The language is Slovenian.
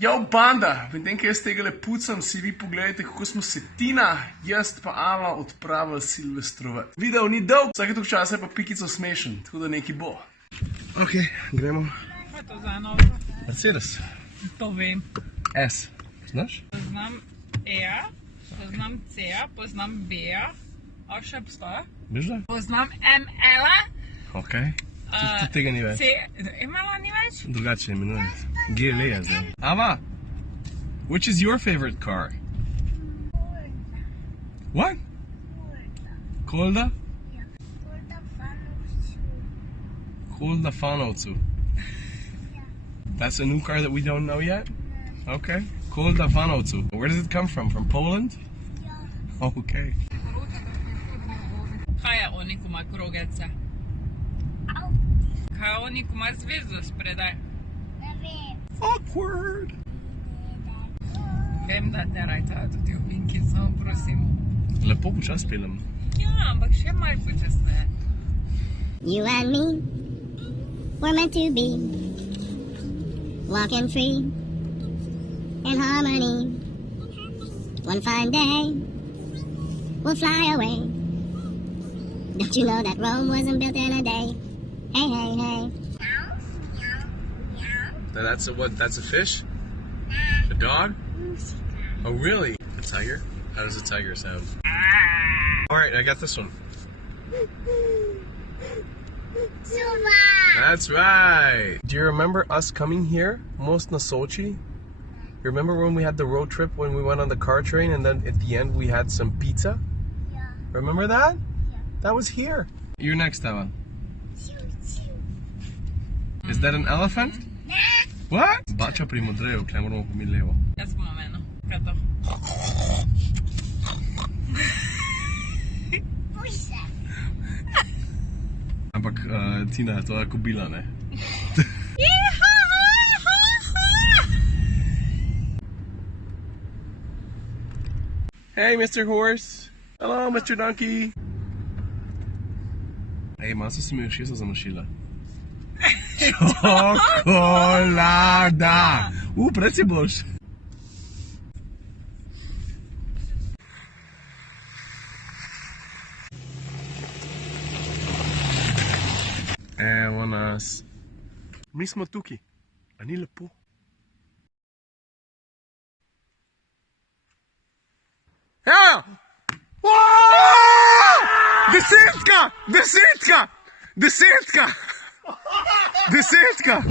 Jo, banda, medtem ko jaz tega pucam, si vi pogledajte, kako smo se Tina, jaz pa Ava odpravili silvestrovati. Video ni dolg, vsake toliko časa je pa pikico smešen, tako da nekaj bo. Ok, gremo. Kaj je to za eno avto? Mercedes. To vem. S. Znaš? Poznam E-ja, poznam C-ja, poznam B-ja. A še obstaja? Veš da? Poznam ML-a. Ok. Tudi tega ni več. ML-a ni več? Drugače imenuje. GLE je zdaj. Ava, which is your favorite car? What? Kolda? Kolda Fanovcu. That's a new car that we don't know yet? Okay. Kolda Fanovcu. Where does it come from? From Poland? Okay. Kaj je oni, ko ima krogece? Kaj je oni, ko ima zvezdo spredaj? Awkward. Vem, da ne rajta tudi ovinki, samo prosim. Lepo počas pelem. Ja, ampak še malo počasneje. You and me were meant to be walking free in harmony. One fine day we'll fly away. Don't you know that Rome wasn't built in a day? Hey, hey, hey. That's a what? That's a fish? A dog? Oh, really? A tiger? How does a tiger sound? Alright, I got this one. That's right! Do you remember us coming here? Most na Sochi? You remember when we had the road trip when we went on the car train and then at the end we had some pizza? Yeah. Remember that? Yeah. That was here. You're next, Ava. Is that an elephant? What? Bača pri modreju, kaj moramo pomiti levo. Jaz bom eno. Kaj to? Ampak Tina, to je kobila, ne? Hey, Mr. Horse. Hello, Mr. Donkey. Ej, malo so se mi ušesa zamašila. Čokolada! Pred si boš. Evo nas. Mi smo tukaj. A ni lepo? Evo! Desetka! Desetka! Desetka! Desetka!